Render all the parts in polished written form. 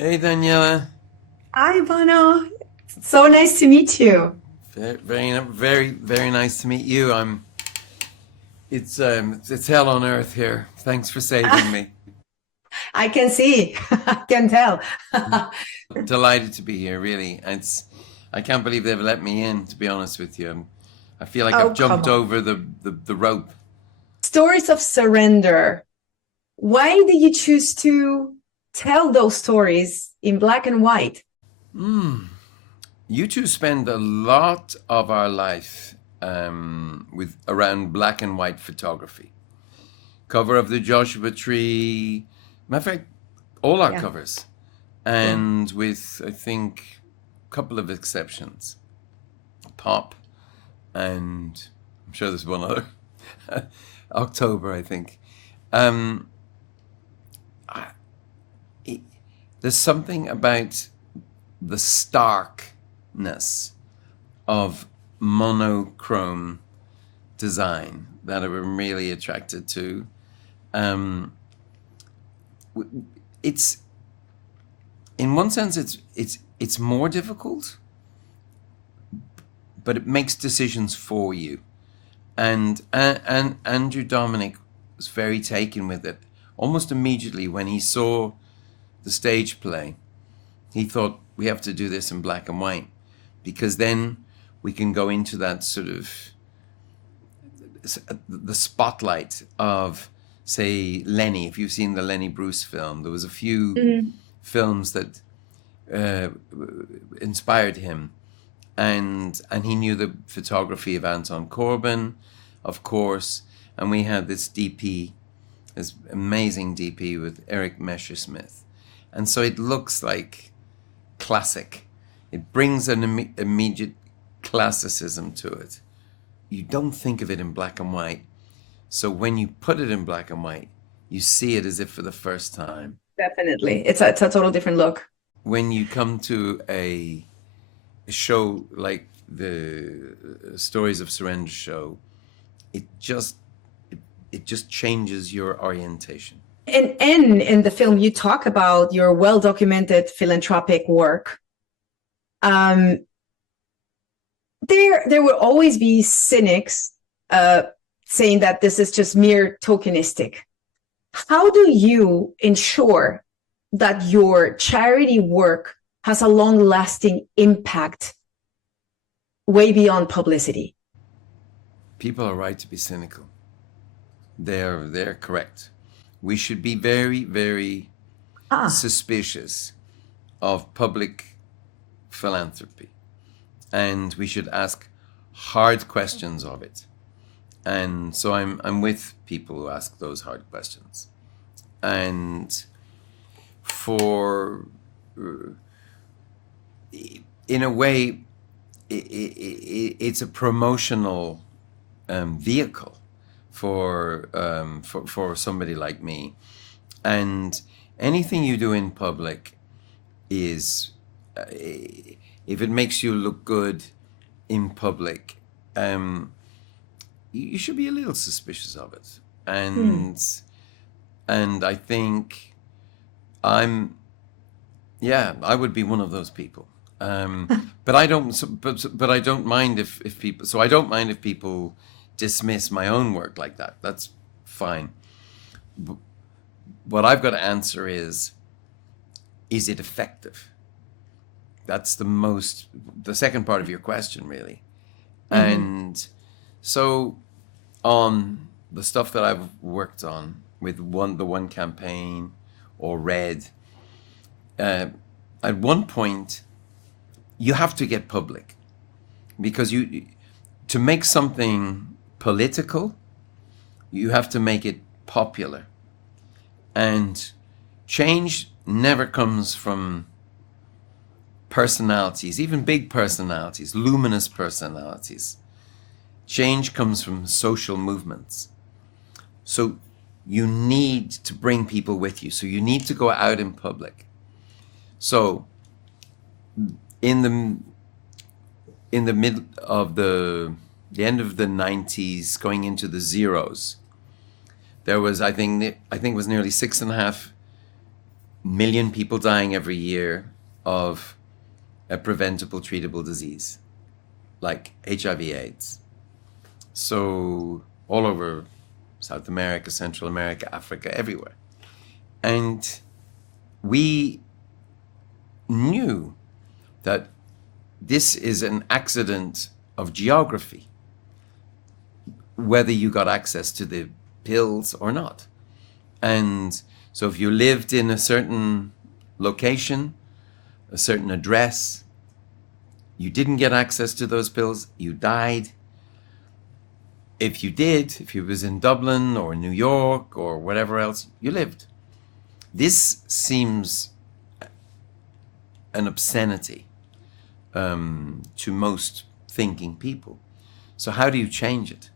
Hey Daniela, Hi, Bono. So nice to meet you. very nice to meet you. It's hell on earth here. Thanks for saving me. I can see, I can tell. Delighted to be here, really. I can't believe they've let me in. To be honest with you, I feel like I've Oh, come jumped on. over the rope. Stories of surrender. Why did you choose to tell those stories in black and white? You two spend a lot of our life with around black and white photography. Cover of the Joshua Tree. Matter of fact, all our Yeah, covers, yeah. and with I think a couple of exceptions, pop, and I'm sure there's one other, October, I think. Um, it, there's something about the starkness of monochrome design that I'm really attracted to. Um, it's in one sense it's more difficult, but it makes decisions for you. And Andrew Dominic was very taken with it. Almost immediately when he saw the stage play, he thought we have to do this in black and white because then we can go into that sort of the spotlight of, say, Lenny. If you've seen the Lenny Bruce film, there was a few Mhm. films that uh, inspired him, and he knew the photography of Anton Corbijn, of course, and we had this DP, this amazing DP with Eric Messersmith, and so it looks like classic. It brings an immediate classicism to it. You don't think of it in black and white, so when you put it in black and white, you see it as if for the first time. Definitely. It's a total different look. When you come to a show like the Stories of Surrender show, it just it, it just changes your orientation. And in the film, you talk about your well-documented philanthropic work. Um, there will always be cynics uh, saying that this is just mere tokenistic. How do you ensure that your charity work has a long lasting impact way beyond publicity? People are right to be cynical. They're correct. We should be very Ah, suspicious of public philanthropy, and we should ask hard questions of it. And so I'm with people who ask those hard questions. And for in a way, it's a promotional vehicle for somebody like me. And anything you do in public is, if it makes you look good in public, um, you should be a little suspicious of it. hmm. And I think I'm yeah, I would be one of those people. But I don't. But I don't mind if people. So I don't mind if people dismiss my own work like that. That's fine. What I've got to answer is it effective? That's the second part of your question, really. Hmm. And so on the stuff that I've worked on with the one campaign or Red, uh, at one point you have to get public because you to make something political, you have to make it popular. And change never comes from personalities, even big personalities, luminous personalities. Change comes from social movements. So you need to bring people with you. So you need to go out in public. So in the mid of the end of the 90s, going into the zeros, there was I think it was nearly 6.5 million people dying every year of a preventable, treatable disease like HIV/AIDS. So all over South America, Central America, Africa, everywhere. And we knew that this is an accident of geography, whether you got access to the pills or not. And so if you lived in a certain location, a certain address, you didn't get access to those pills, you died. If you did, if you was in Dublin or New York or whatever else, you lived. This seems an obscenity to most thinking people. So how do you change it?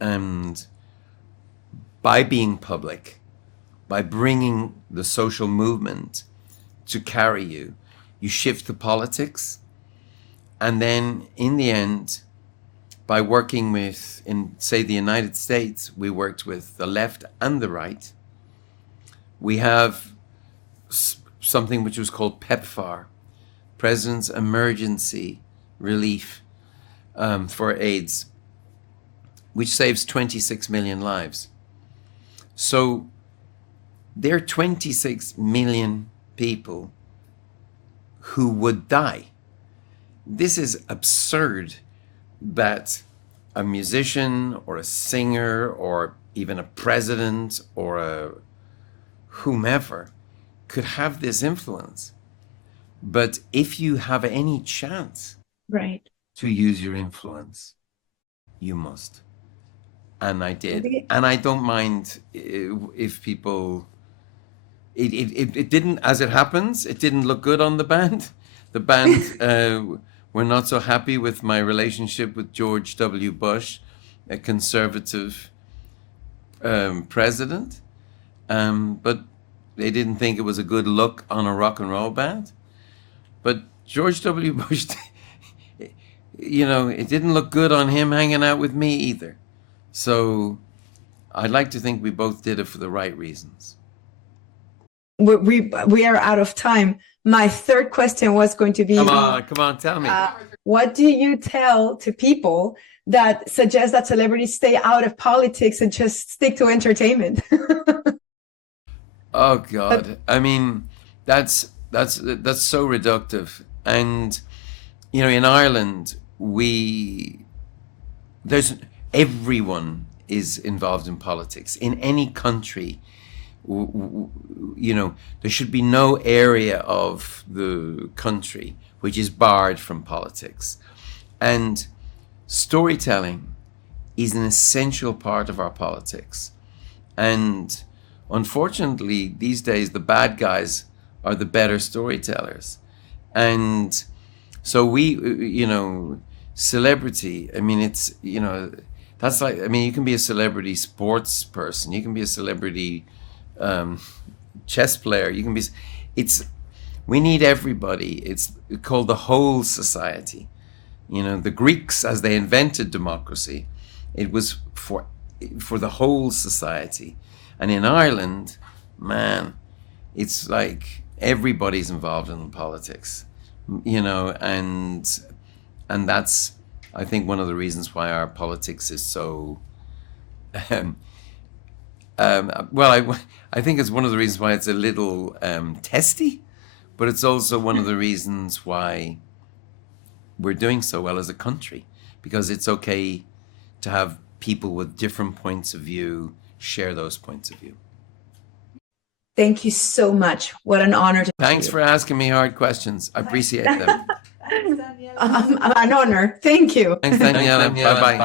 And by being public, by bringing the social movement to carry you, you shift the politics. And then in the end, by working with, in say the United States, we worked with the left and the right. We have something which was called PEPFAR, President's Emergency Relief for AIDS, which saves 26 million lives. So there are 26 million people who would die. This is absurd that a musician or a singer or even a president or a whomever could have this influence. But if you have any chance to use your influence, you must. And I did. And I don't mind if people, it didn't, as it happens, it didn't look good on the band. The band were not so happy with my relationship with George W. Bush, a conservative president. But they didn't think it was a good look on a rock and roll band. But George W. Bush, you know, it didn't look good on him hanging out with me either. So I'd like to think we both did it for the right reasons. We are out of time. My third question was going to be, come on, tell me. What do you tell to people that suggest that celebrities stay out of politics and just stick to entertainment? Oh God, I mean, that's so reductive. And you know, in Ireland, everyone is involved in politics. In any country, you know, there should be no area of the country which is barred from politics. And storytelling is an essential part of our politics. And unfortunately, these days, the bad guys are the better storytellers. And so you know, celebrity, I mean, it's, you know, that's like, I mean, you can be a celebrity sports person, you can be a celebrity chess player, you can be, we need everybody. It's called the whole society. You know, the Greeks, as they invented democracy, it was for the whole society. And in Ireland, man, it's like everybody's involved in politics, you know, and that's, I think, one of the reasons why our politics is so, well, I think it's one of the reasons why it's a little testy, but it's also one of the reasons why we're doing so well as a country, because it's okay to have people with different points of view share those points of view. Thank you so much. What an honor. Thanks for asking me hard questions. I appreciate them. An honor. Thank you. Thanks, Daniela. Bye-bye.